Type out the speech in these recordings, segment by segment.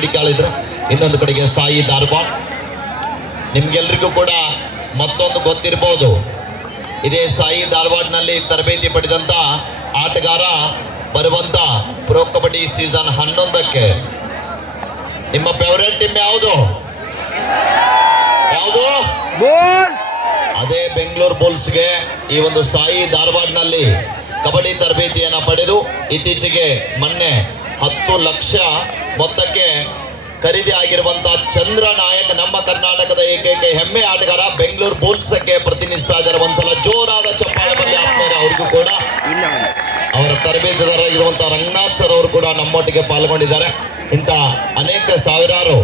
ಬೇಡಿಕಾಳಿದ್ರೆ ಇನ್ನೊಂದು ಕಡೆಗೆ ಸಾಯಿ ಧಾರವಾಡ. ನಿಮ್ಗೆಲ್ರಿಗೂ ಕೂಡ ಮತ್ತೊಂದು ಗೊತ್ತಿರಬಹುದು, ಇದೇ ಸಾಯಿ ಧಾರವಾಡನಲ್ಲಿ ತರಬೇತಿ ಪಡೆದಂತ ಆಟಗಾರ ಬರುವಂತ ಪ್ರೊ ಕಬಡ್ಡಿ ಸೀಸನ್ 11ಕ್ಕೆ ನಿಮ್ಮ ಫೇವರೇಟ್ ಟೀಮ್ ಯಾವುದು? ಅದೇ ಬೆಂಗಳೂರು ಬುಲ್ಸ್ಗೆ ಈ ಒಂದು ಸಾಯಿ ಧಾರವಾಡನಲ್ಲಿ ಕಬಡ್ಡಿ ತರಬೇತಿಯನ್ನು ಪಡೆದು ಇತ್ತೀಚೆಗೆ ಮೊನ್ನೆ 10 ಲಕ್ಷ ಮೊತ್ತಕ್ಕೆ ಖರೀದಿ ಆಗಿರುವಂತಹ ಚಂದ್ರ ನಾಯಕ್, ನಮ್ಮ ಕರ್ನಾಟಕದ ಏಕೈಕ ಹೆಮ್ಮೆ ಆಟಗಾರ, ಬೆಂಗಳೂರು ಬುಲ್ಸ್ಗೆ ಪ್ರತಿನಿಧಿಸ್ತಾ ಇದ್ದಾರೆ. ಒಂದ್ಸಲ ಜೋರಾದ ಚಪ್ಪಾಳೆ ಬರಲಿ ಆತ್ಮೀಯರೇ. ಅವ್ರಿಗೂ ಕೂಡ ಅವರ ತರಬೇತಿದಾರರಾಗಿರುವಂತಹ ರಂಗನಾಥ್ ಸರ್ ಅವರು ಕೂಡ ನಮ್ಮೊಟ್ಟಿಗೆ ಪಾಲ್ಗೊಂಡಿದ್ದಾರೆ. ಇಂಥ ಅನೇಕ ಸಾವಿರಾರು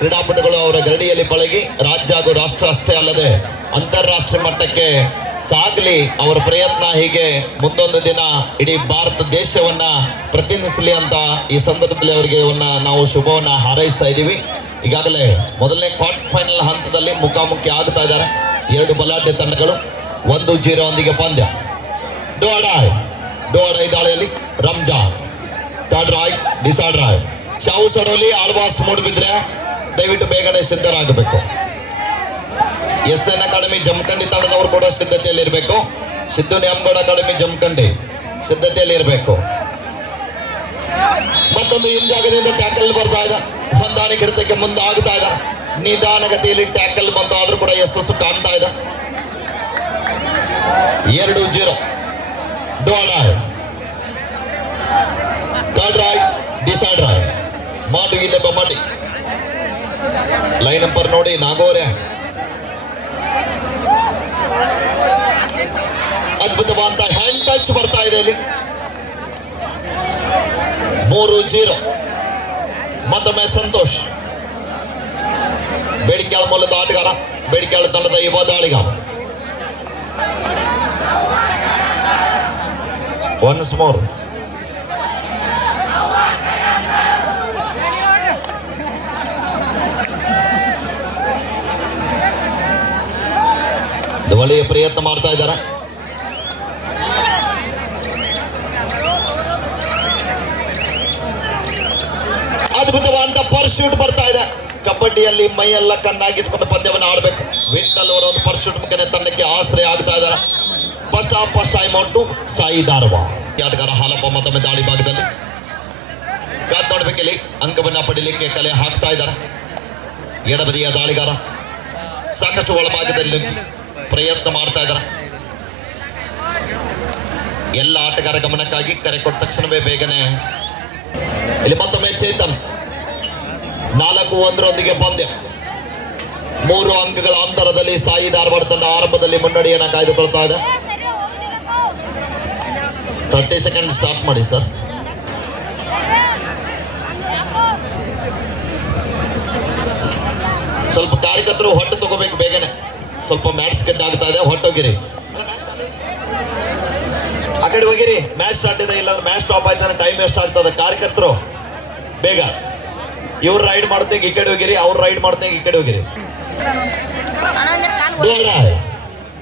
ಕ್ರೀಡಾಪಟುಗಳು ಅವರ ಗರಡಿಯಲ್ಲಿ ಪಳಗಿ ರಾಜ್ಯ ಹಾಗೂ ರಾಷ್ಟ್ರ ಅಷ್ಟೇ ಅಲ್ಲದೆ ಅಂತಾರಾಷ್ಟ್ರೀಯ ಮಟ್ಟಕ್ಕೆ ಸಾಗಲಿ. ಅವರ ಪ್ರಯತ್ನ ಹೀಗೆ ಮುಂದೊಂದು ದಿನ ಇಡೀ ಭಾರತ ದೇಶವನ್ನ ಪ್ರತಿನಿಧಿಸಲಿ ಅಂತ ಈ ಸಂದರ್ಭದಲ್ಲಿ ಅವರಿಗೆ ನಾವು ಶುಭವನ್ನ ಹಾರೈಸ್ತಾ ಇದ್ದೀವಿ. ಈಗಾಗಲೇ ಮೊದಲನೇ ಕ್ವಾರ್ಟರ್ ಫೈನಲ್ ಹಂತದಲ್ಲಿ ಮುಖಾಮುಖಿ ಆಗ್ತಾ ಇದ್ದಾರೆ ಎರಡು ಬಲಾಢ್ಯ ತಂಡಗಳು. 1-0 ಒಂದಿಗೆ ಪಂದ್ಯ. ಡೋಡಾಯ್ ದಾಳಿಯಲ್ಲಿ ರಂಜಾನ್, ಥರ್ಡ್ ರಾಯ್, ಡಿಸೈಡ್ ರಾಯ್, ಶಾವು ಸಡೋಲಿ, ಆಳ್ವಾಸ್ ಮೂಡಿಬಿದ್ರೆ ದಯವಿಟ್ಟು ಬೇಗನೆ ಸಿದ್ಧರಾಗಬೇಕು. SN ಅಕಾಡೆಮಿ ಜಮಖಂಡಿ ತಂಡದವರು ಕೂಡ ಸಿದ್ಧತೆಯಲ್ಲಿ ಇರಬೇಕು. ಸಿದ್ದು ನ್ಯಾಮಗೌಡ ಅಕಾಡೆಮಿ ಜಮಖಂಡಿ ಸಿದ್ಧತೆಯಲ್ಲಿ ಇರಬೇಕು. ಮತ್ತೊಂದು ಈ ಜಾಗದಿಂದ ಟ್ಯಾಕಲ್ ಬರ್ತಾ ಇದೆ, ಹೊಂದಾಣಿಕೆ ಹಿಡಿತಕ್ಕೆ ಮುಂದಾಗ್ತಾ ಇದೆ. ನಿಧಾನಗತಿಯಲ್ಲಿ ಟ್ಯಾಕಲ್ ಬಂತು, ಆದ್ರೂ ಕೂಡ ಯಶಸ್ಸು ಕಾಣ್ತಾ ಇದೆ. 2-0 ಡೋಡಾಯ್, ಥರ್ಡ್ ರಾಯ್, ಡಿಸೈಡ್ ರಾಯ್, ಮಾಡು ಇಲ್ಲೇ ಬಮ್ಮಡಿ. ಲೈನ್ ನಂಬರ್ ನೋಡಿ ನಾಗೋರೆ, ಅದ್ಭುತವಾದ ಹ್ಯಾಂಡ್ ಟಚ್ ಬರ್ತಾ ಇದೆ ಇಲ್ಲಿ. 3-0 ಮತ್ತೊಮ್ಮೆ ಸಂತೋಷ್, ಬೇಡಿಕೆಳ ಮೂಲದ ಆಟಗಾರ, ಬೇಡಿಕೆಳ ತಂಡದ ಯುವ ದಾಳಿಗಾರ. ಒನ್ಸ್ ಮೋರ್ ಒಳ್ಳೆಯ ಪ್ರಯತ್ನ ಮಾಡ್ತಾ ಇದ್ದಾರೆ. ಅದ್ಭುತವಾದ ಪರ್ಶೂಟ್ ಬರ್ತಾ ಇದೆ. ಕಬಡ್ಡಿಯಲ್ಲಿ ಮೈಯೆಲ್ಲ ಕಣ್ಣಾಗಿಟ್ಕೊಂಡು ಪಂದ್ಯವನ್ನು ಆಡಬೇಕು. ವಿಠಲ್ ಅವರ ಒಂದು ಪರ್ಶೂಟ್ ಮುಖೇನ ತಂಡಕ್ಕೆ ಆಶ್ರಯ ಆಗ್ತಾ ಇದ್ದಾರೆ. First time out Sai Dharwad. ಆಟಗಾರ ಹಾಲಪ್ಪ ಮತ್ತೊಮ್ಮೆ ದಾಳಿ ಭಾಗದಲ್ಲಿ ಕಾದ್ ನೋಡ್ಬೇಕಿಲ್ಲಿ ಅಂಕವನ್ನ ಪಡಿಲಿಕ್ಕೆ ಕಲೆ ಹಾಕ್ತಾ ಇದ್ದಾರೆ. ಎಡಬದಿಯ ದಾಳಿಗಾರ ಸಾಕಷ್ಟು ಒಳಭಾಗದಲ್ಲಿ ಪ್ರಯತ್ನ ಮಾಡ್ತಾ ಇದ್ದಾರೆ. ಎಲ್ಲ ಆಟಗಾರ ಗಮನಕ್ಕಾಗಿ ಕರೆ ಕೊಟ್ಟ ತಕ್ಷಣವೇ ಬೇಗನೆ ಇಲ್ಲಿ ಮತ್ತೊಮ್ಮೆ ಚೇತನ್ 4-1 ಪಂದ್ಯ. 3 ಅಂಕಗಳ ಅಂತರದಲ್ಲಿ ಸಾಯಿ ಧಾರವಾಡ ತಂಡ ಆರಂಭದಲ್ಲಿ ಮುನ್ನಡೆಯನ್ನು ಕಾಯ್ದುಕೊಳ್ತಾ ಇದೆ. 30 ಸೆಕೆಂಡ್ ಸ್ಟಾರ್ಟ್ ಮಾಡಿ ಸರ್. ಸ್ವಲ್ಪ ಕಾರ್ಯಕರ್ತರು ಹೊಟ್ಟೆ ತಗೋಬೇಕು ಬೇಗನೆ, ಸ್ವಲ್ಪ ಮ್ಯಾಚ್ ಸ್ಕೆಡ್ ಆಗ್ತಾ ಇದೆ, ಹೊಟ್ಟೋಗಿರಿ, ಆ ಕಡೆ ಹೋಗಿರಿ. ಮ್ಯಾಚ್ ಸ್ಟಾರ್ಟ್ ಇದೆ, ಇಲ್ಲ ಮ್ಯಾಚ್ ಸ್ಟಾಪ್ ಆಯ್ತಾನೆ ಟೈಮ್ ವೇಸ್ಟ್ ಆಗ್ತದೆ. ಕಾರ್ಯಕರ್ತರು ಬೇಗ, ಇವ್ರು ರೈಡ್ ಮಾಡ್ತೀಗ ಈ ಕಡೆ ಹೋಗಿರಿ, ಅವ್ರು ರೈಡ್ ಮಾಡ್ತೀಗ ಈ ಕಡೆ ಹೋಗಿರಿ.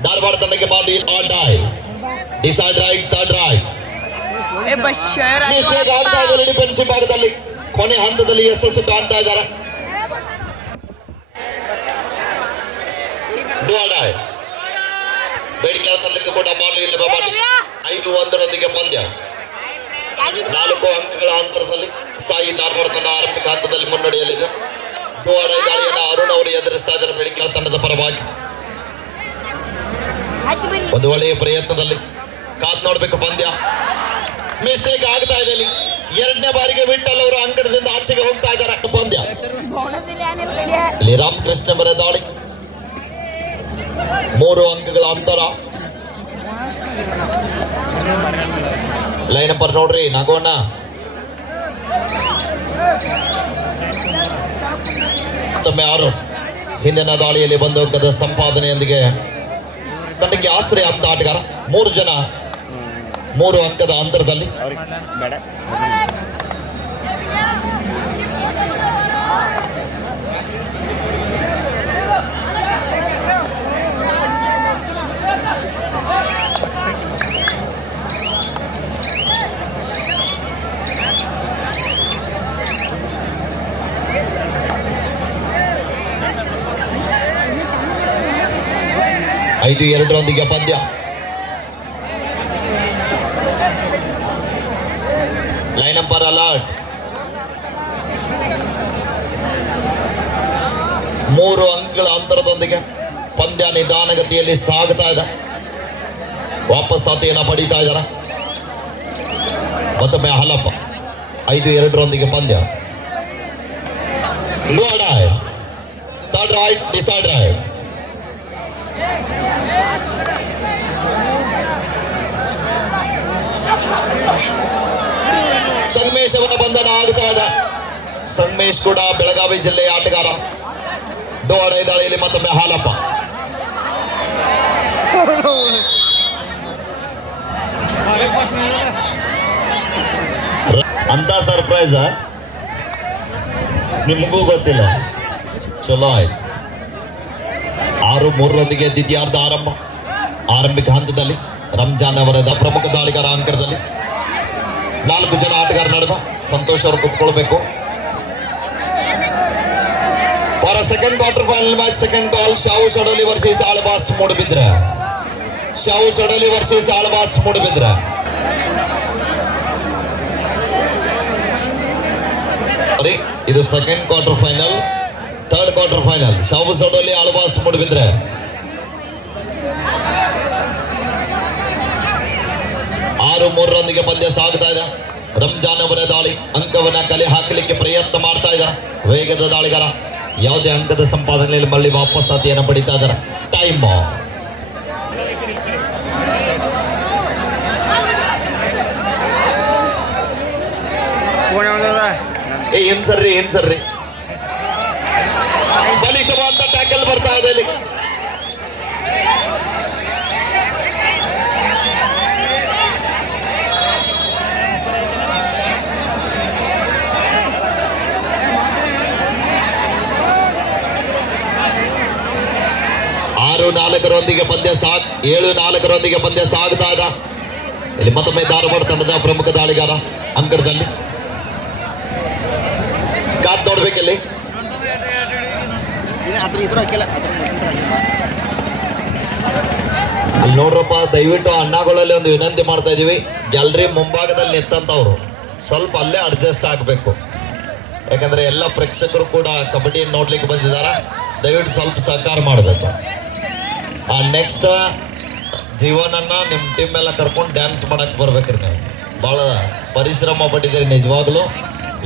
ಧಾರವಾಡ ತಂಡಕ್ಕೆ ಮಾಡಿ all die, decide right, third right, defensive ಭಾಗದಲ್ಲಿ ಕೊನೆ ಹಂತದಲ್ಲಿ ಯಶಸ್ಸು ಕಾಣ್ತಾ ಇದ್ದಾರೆ. ಬೇಡಿಕೆ ತಂಡಕ್ಕೆ ಕೂಡ ಮಾಡಿ 5-1 ಪಂದ್ಯ. 4 ಅಂಕಗಳ ಅಂತರದಲ್ಲಿ ಸಾಯಿ ಧಾರವಾಡ ತಂಡ ಆರಂಭಿಕ ಹಂತದಲ್ಲಿ ಮುನ್ನಡೆಯಲ್ಲಿದೆ. ಡೋಡಾಯ್ ದಾಳಿಯನ್ನು ಅರುಣ್ ಅವರು ಎದುರಿಸ್ತಾ ಇದ್ದಾರೆ ಬೇಡಿಕೆ ತಂಡದ ಪರವಾಗಿ. ಒಂದು ಒಳ್ಳೆಯ ಪ್ರಯತ್ನದಲ್ಲಿ ಕಾದ್ ನೋಡ್ಬೇಕು ಪಂದ್ಯ. ಮಿಸ್ಟೇಕ್ ಆಗ್ತಾ ಇದೆ ಇಲ್ಲಿ. 2ನೇ ಬಾರಿಗೆ ವಿಠಲ್ ಅವರು ಅಂಕಣದಿಂದ ಆಚೆಗೆ ಹೋಗ್ತಾ ಇದ್ದಾರೆ. ಪಂದ್ಯ ಇಲ್ಲಿ ರಾಮಕೃಷ್ಣ ಬರ ದಾಳಿ, 3 ಅಂಕಗಳ ಅಂತರ. ಲೈನ್ ನಂಬರ್ ನೋಡ್ರಿ ನಾಗೋಣ. ಮತ್ತೊಮ್ಮೆ 6 ಹಿಂದಿನ ದಾಳಿಯಲ್ಲಿ ಬಂದು ಅಂಕದ ಸಂಪಾದನೆಯೊಂದಿಗೆ ತಂಡಕ್ಕೆ ಆಶ್ರಯ ಅಂತ ಆಟಗಾರ. 3 ಜನ 3 ಅಂಕದ ಅಂತರದಲ್ಲಿ. 5-2 ಪಂದ್ಯ. Line number alert. 3 ಅಂಕಗಳ ಅಂತರದೊಂದಿಗೆ ಪಂದ್ಯ ನಿಧಾನಗತಿಯಲ್ಲಿ ಸಾಗುತ್ತಾ ಇದೆ. ವಾಪಸ್ ಆತೆಯನ್ನ ಪಡೀತಾ ಇದ್ದಾರ. ಮತ್ತೊಮ್ಮೆ ಹಲಪ. 5-2 ಪಂದ್ಯ. Third right, decide right. Sangamesh ಅವರ ಬಂಧನ ಆಗುತ್ತಾ ಇದೆ. ಸಂಗಮೇಶ್ ಕೂಡ ಬೆಳಗಾವಿ ಜಿಲ್ಲೆಯ ಆಟಗಾರ. ಡೋಡ ದಾಳಿಯಲ್ಲಿ ಮತ್ತೊಮ್ಮೆ ಹಾಲಪ್ಪ. ಅಂತ ಸರ್ಪ್ರೈಸ್ ನಿಮಗೂ ಗೊತ್ತಿಲ್ಲ. ಚಲೋ ಆಯ್ತು. 6-3 ದ್ವಿತೀಯಾರ್ಧ ಆರಂಭ. ಆರಂಭಿಕ ಹಂತದಲ್ಲಿ ರಂಜಾನ್ ಅವರದ ಪ್ರಮುಖ ದಾಳಿಗಾರ ಅಂಕರದಲ್ಲಿ 4 ಜನ ಆಟಗಾರ ನಡುವೆ. ಸಂತೋಷ್ ಅವರು ಕುತ್ಕೊಳ್ಬೇಕು. For second quarter final match, second ball ಶಾವು ಸಡೋಲಿ ವರ್ಸಸ್ ಆಳ್ವಾಸ್ ಮೂಡಬಿದ್ರೆ. ಶಾವು ಸಡೋಲಿ ವರ್ಸಸ್ ಆಳ್ವಾಸ್ ಮೂಡಬಿದ್ರೆ. ಇದು second quarter final. Third quarter final ಶಾವು ಸಡೋಲಿ ಆಳ್ವಾಸ್ ಮೂಡಬಿದ್ರೆ. ಆರು 3 ಪಂದ್ಯ ಸಾಗ್ತಾ ಇದೆ. ರಂಜಾನ್ ಅವರ ದಾಳಿ ಅಂಕವನ್ನ ಕಲೆ ಹಾಕಲಿಕ್ಕೆ ಪ್ರಯತ್ನ ಮಾಡ್ತಾ ಇದ್ದಾರೆ. ವೇಗದ ದಾಳಿಗಾರ ಯಾವುದೇ ಅಂಕದ ಸಂಪಾದನೆಯಲ್ಲಿ ಮళ్ళీ ವಾಪಸ್ ಆತಿಯನ್ನು ಪಡಿತಾ ಇದ್ದಾರೆ. ಟೈಮ್ ಏನ್ ಸರ್ರಿ ಬಲಿಷ್ಠವಾದ ಟ್ಯಾಕಲ್ ಬರ್ತಾ ಇದೆ ಇಲ್ಲಿ. ಪಂದ್ಯ 7-4 ಪಂದ್ಯ ಸಾಗ್ತಾ ಇದೆ. ಇಲ್ಲಿ ಮತ್ತೊಮ್ಮೆ ಧಾರವಾಡ ತಂಡದ ಪ್ರಮುಖ ದಾಳಿಗಾರ ಅಂಕಣದಲ್ಲಿ. ಕಾದ್ ನೋಡ್ಬೇಕಲ್ಲಿ. ಅಲ್ಲಿ ನೋಡ್ರಪ್ಪ, ದಯವಿಟ್ಟು ಅಣ್ಣಗಳಲ್ಲಿ ಒಂದು ವಿನಂತಿ ಮಾಡ್ತಾ ಇದೀವಿ. ಗ್ಯಾಲರಿ ಮುಂಭಾಗದಲ್ಲಿ ನಿಂತಂತವ್ರು ಸ್ವಲ್ಪ ಅಲ್ಲೇ ಅಡ್ಜಸ್ಟ್ ಆಗ್ಬೇಕು. ಯಾಕಂದ್ರೆ ಎಲ್ಲ ಪ್ರೇಕ್ಷಕರು ಕೂಡ ಕಬಡ್ಡಿಯನ್ನು ನೋಡ್ಲಿಕ್ಕೆ ಬಂದಿದ್ದಾರೆ. ದಯವಿಟ್ಟು ಸ್ವಲ್ಪ ಸಹಕಾರ ಮಾಡಬೇಕು. ನೆಕ್ಸ್ಟ್ ಜೀವನನ್ನ ನಿಮ್ಮ ಟೀಮ್ ಎಲ್ಲ ಕರ್ಕೊಂಡು ಡ್ಯಾನ್ಸ್ ಮಾಡಕ್ಕೆ ಬರ್ಬೇಕ್ರಿ. ನೀವು ಭಾಳ ಪರಿಶ್ರಮ ಪಟ್ಟಿದ್ದೀರಿ ನಿಜವಾಗ್ಲು.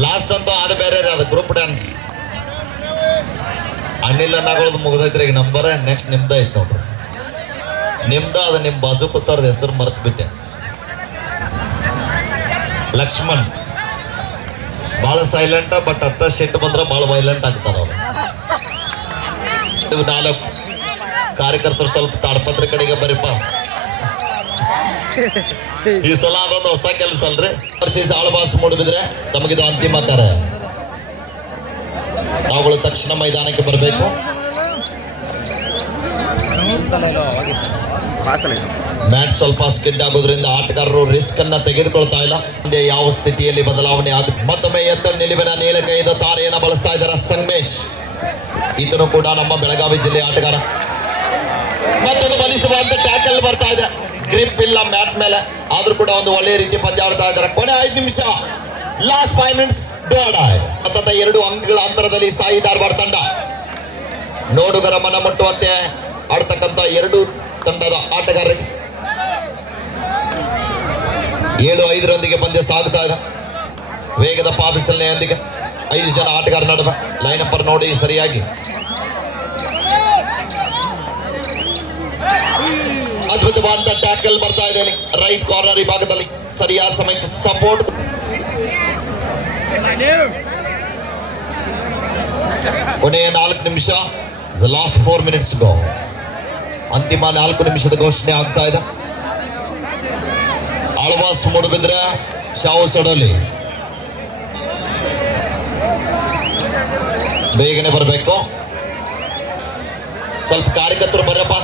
ಲಾಸ್ಟ್ ಅಂತೂ ಅದು ಬೇರೆ ರೀ, ಅದು ಗ್ರೂಪ್ ಡ್ಯಾನ್ಸ್. ಅನಿಲ್ ಅನ್ನಗಳದ್ದು ಮುಗ್ದೈತ್ರಿ. ಈಗ ನಂಬರ್ ನೆಕ್ಸ್ಟ್ ನಿಮ್ದ ಐತೆ ನೋಡ್ರಿ. ಅದು ನಿಮ್ಮ ಬಾಜು ಕೂತವ್ರದ ಹೆಸರು ಮರ್ತು ಬಿಟ್ಟೆ. ಲಕ್ಷ್ಮಣ್ ಭಾಳ ಸೈಲೆಂಟ, ಬಟ್ ಅತ್ತ ಶೆಟ್ ಬಂದ್ರೆ ಭಾಳ ವೈಲೆಂಟ್ ಆಗ್ತಾರ ಅವ್ರು. 4 ಕಾರ್ಯಕರ್ತರು ಸ್ವಲ್ಪ ತಾಡ್ಪತ್ರೆ ಕಡೆಗೆ ಬರೀಪ. ಈ ಸಲ ಅದೊಂದು ಹೊಸ ಕೆಲಸ ಅಲ್ರಿ. ವರ್ಸಸ್ ಆಳ್ವಾಸ್ ಮೂಡಬಿದ್ರೆ ತಮಗಿದು ಅಂತಿಮ ಕರೆ. ನಾವುಗಳು ತಕ್ಷಣ ಮೈದಾನಕ್ಕೆ ಬರಬೇಕು. ಮ್ಯಾಚ್ ಸ್ವಲ್ಪ ಸ್ಕಿಡ್ ಆಗೋದ್ರಿಂದ ಆಟಗಾರರು ರಿಸ್ಕ್ ಅನ್ನ ತೆಗೆದುಕೊಳ್ತಾ ಇಲ್ಲ. ಯಾವ ಸ್ಥಿತಿಯಲ್ಲಿ ಬದಲಾವಣೆ ಆದ. ಮತ್ತೊಮ್ಮೆ ಎತ್ತ ನಿಲುವಿನ ನೀಲಕೈದ ತಾರೆಯನ್ನು ಬಳಸ್ತಾ ಇದ್ದಾರೆ ಸಂಗಮೇಶ್. ಈತನು ಕೂಡ ನಮ್ಮ ಬೆಳಗಾವಿ ಜಿಲ್ಲೆಯ ಆಟಗಾರ. ಮತ್ತೊಂದು ಬಲಿಷ್ಠವಾದ ಟ್ಯಾಕಲ್ ಬರ್ತಾ ಇದೆ. ಗ್ರಿಪ್ ಇಲ್ಲ ಮ್ಯಾಟ್ ಮೇಲೆ, ಆದ್ರೂ ಕೂಡ ಒಂದು ಒಳ್ಳೆಯ ರೀತಿ ಪಂದ್ಯ ಆಡ್ತಾ ಇದ್ದಾರೆ. ಕೊನೆ 5 ನಿಮಿಷ, ಲಾಸ್ಟ್ 5 ಮಿನಿಟ್ಸ್. ಸತತ 2 ಅಂಕಗಳ ಅಂತರದಲ್ಲಿ ಸಾಯಿ ಧಾರವಾಡ ತಂಡ ನೋಡುಗರ ಮನ ಮುಟ್ಟುವಂತೆ ಆಡ್ತಕ್ಕಂಥ 2 ತಂಡದ ಆಟಗಾರರಿಗೆ 7-5 ಪಂದ್ಯ ಸಾಗುತ್ತಾ ಇದೆ. ವೇಗದ ಪಾದಚಲನೆಯೊಂದಿಗೆ 5 ಜನ ಆಟಗಾರ ನಡುವೆ. ಲೈನ್ ನಂಬರ್ ನೋಡಿ ಸರಿಯಾಗಿ. ಅದ್ಭುತವಾದ ಟ್ಯಾಕಲ್ ಬರ್ತಾ ಇದೆ ರೈಟ್ ಕಾರ್ನರ್ ವಿಭಾಗದಲ್ಲಿ. ಸರಿಯಾದ ಸಮಯಕ್ಕೆ ಸಪೋರ್ಟ್. ಕೊನೆಯ 4 ನಿಮಿಷ, ಲಾಸ್ಟ್ 4 ಮಿನಿಟ್ಸ್ ಗೋ. ಅಂತಿಮ 4 ನಿಮಿಷದ ಘೋಷಣೆ ಆಗ್ತಾ ಇದೆ. ಆಳ್ವಾಸ್ ಮೂಡಬಿದ್ರೆ ಶಾವು ಸಡೋಲಿ ಬೇಗನೆ ಬರಬೇಕು. ಸ್ವಲ್ಪ ಕಾರ್ಯಕರ್ತರು ಬರ್ರಪ್ಪ.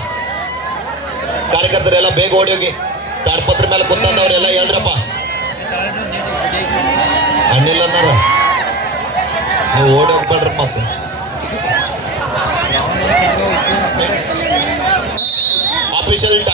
ಕಾರ್ಯಕರ್ತರೆಲ್ಲ ಬೇಗ ಓಡಿ ಹೋಗಿ. ತಾಡ್ಪತ್ರ ಮೇಲೆ ಕುಂತವ್ರೆಲ್ಲ ಹೇಳ್ರಪ್ಪ. ಅಣ್ಣಿಲ್ಲ ಅನ್ನಾರ ನೀವು ಓಡಿ ಹೋಗ್ಬೇಡ್ರಿ. ಮತ್ತೆ ಅಫಿಷಿಯಲ್ ಟೈಮ್